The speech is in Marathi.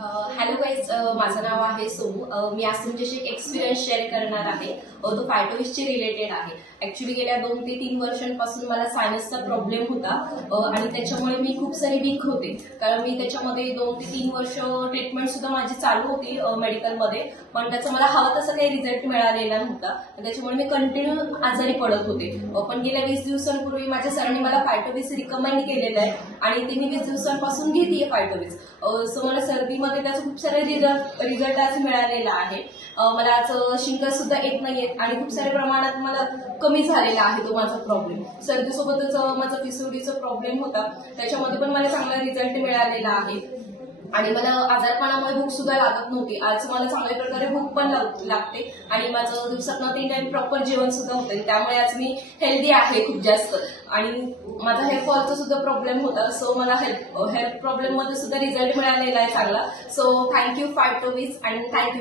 हॅलो गाईज, माझं नाव आहे सोमू. मी आज तुमच्याशी एक एक्सपिरियन्स शेअर करणार आहे. तो फायटोविसची रिलेटेड आहे. ऍक्च्युली गेल्या 2 ते 3 वर्षांपासून मला सायनसचा प्रॉब्लेम होता आणि त्याच्यामुळे मी खूप सारी वीक होते. कारण मी त्याच्यामध्ये 2 ते 3 वर्ष ट्रीटमेंट सुद्धा माझी चालू होती मेडिकलमध्ये, पण त्याचा मला हवा तसा काही रिझल्ट मिळालेला नव्हता. त्याच्यामुळे मी कंटिन्यू आजारी पडत होते. पण गेल्या 20 दिवसांपूर्वी माझ्या सरांनी मला फायटोविस रिकमेंड केलेलं आहे आणि ते मी 20 दिवसांपासून घेतेय फायटोविस. सो मला सर्दीमध्ये त्याचा खूप सारे रिझल्ट आज मिळालेला आहे. मला आज शिंका सुद्धा येत नाहीये आणि खूप साऱ्या प्रमाणात मला कमी झालेला आहे तो माझा प्रॉब्लेम. सर्दीसोबतच माझा पिसोडीचा प्रॉब्लेम होता, त्याच्यामध्ये पण मला चांगला रिझल्ट मिळालेला आहे आणि मला आजारपणामुळे भूक सुद्धा लागत नव्हती. आज मला चांगल्या प्रकारे भूक पण लागते आणि माझं दिवसातनं 3 टाइम प्रॉपर जेवण सुद्धा होतं. त्यामुळे आज मी हेल्दी आहे खूप जास्त. आणि माझा हेअर फॉलचा सुद्धा प्रॉब्लेम होता, सो मला हेल्थ प्रॉब्लेम मध्ये सुद्धा रिझल्ट मिळालेला आहे चांगला. सो थँक्यू फायटोविस आणि थँक्यू.